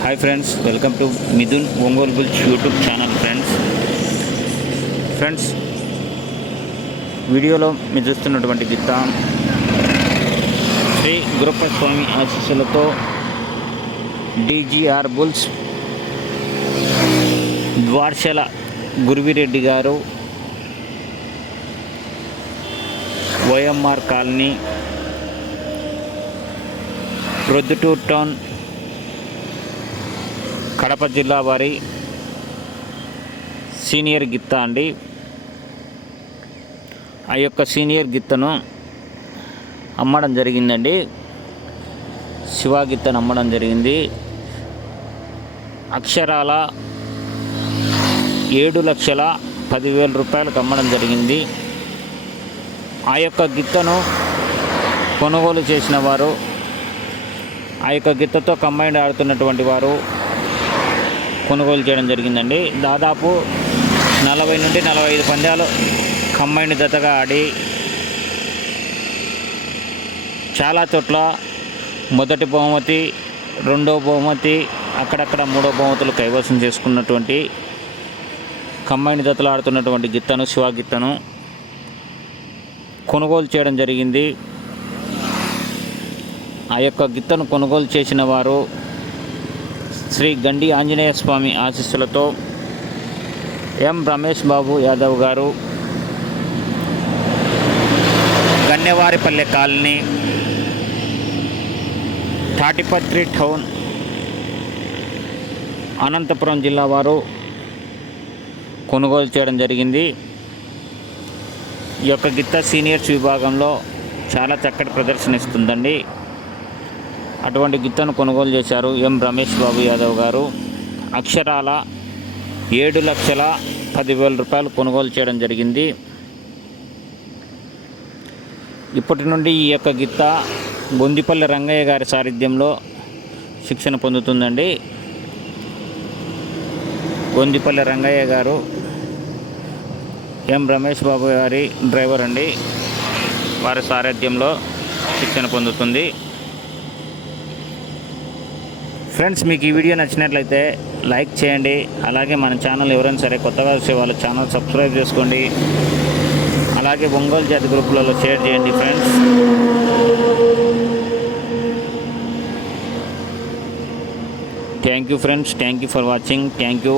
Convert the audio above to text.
Hi friends welcome to Mithun Ongole bulls YouTube channel friends friends వీడియోలో మీరు చూస్తున్నటువంటి గిత్త శ్రీ గురప్ప స్వామి ఆశీస్సులతో డీజీఆర్ బుల్స్ ద్వార్శల గురువిరెడ్డి గారు YMR colony Proddatur town Kadapa జిల్లా వారి సీనియర్ గిత్త అండి. ఆ యొక్క సీనియర్ గిత్తను అమ్మడం జరిగిందండి. శివ గిత్తను అమ్మడం జరిగింది. అక్షరాల ఏడు లక్షల పదివేల రూపాయలకు అమ్మడం జరిగింది. ఆ యొక్క గిత్తను కొనుగోలు చేసిన వారు ఆ యొక్క గిత్తతో కంబైండ్ ఆడుతున్నటువంటి వారు కొనుగోలు చేయడం జరిగిందండి. దాదాపు నలభై నుండి నలభై ఐదు పందాలు కంబైండ్ జతగా ఆడి చాలా చోట్ల మొదటి బహుమతి రెండో బహుమతి అక్కడక్కడ మూడో బహుమతులు కైవసం చేసుకున్నటువంటి కంబైన్ జతలు ఆడుతున్నటువంటి గిత్తను శివ గిత్తను కొనుగోలు చేయడం జరిగింది. ఆ యొక్క గిత్తను కొనుగోలు చేసిన వారు శ్రీ గండి ఆంజనేయ స్వామి ఆశీస్సులతో ఎం రమేష్ బాబు యాదవ్ గారు గన్నెవారిపల్లె కాలనీ తాటిపత్రి టౌన్ అనంతపురం జిల్లా వారు కొనుగోలు చేయడం జరిగింది. ఈ యొక్క గిత్త సీనియర్స్ విభాగంలో చాలా చక్కటి ప్రదర్శన ఇస్తుందండి. అటువంటి గిత్తను కొనుగోలు చేశారు ఎం రమేష్ బాబు యాదవ్ గారు. అక్షరాల ఏడు లక్షల పదివేల రూపాయలు కొనుగోలు చేయడం జరిగింది. ఇప్పటి నుండి ఈ యొక్క గిత్త బొందిపల్లి రంగయ్య గారి సారథ్యంలో శిక్షణ పొందుతుందండి. గొందిపల్లి రంగయ్య గారు ఎం రమేష్ బాబు గారి డ్రైవర్ అండి. వారి సారథ్యంలో శిక్షణ పొందుతుంది. ఫ్రెండ్స్ మీకు ఈ వీడియో నచ్చినట్లయితే లైక్ చేయండి. అలాగే మన ఛానల్ ఎవరైనా సరే కొత్తగా వచ్చే వాళ్ళ ఛానల్ సబ్స్క్రైబ్ చేసుకోండి. అలాగే ఒంగోలు జాతి గ్రూపులలో షేర్ చేయండి friends. Thank you friends thank you for watching thank you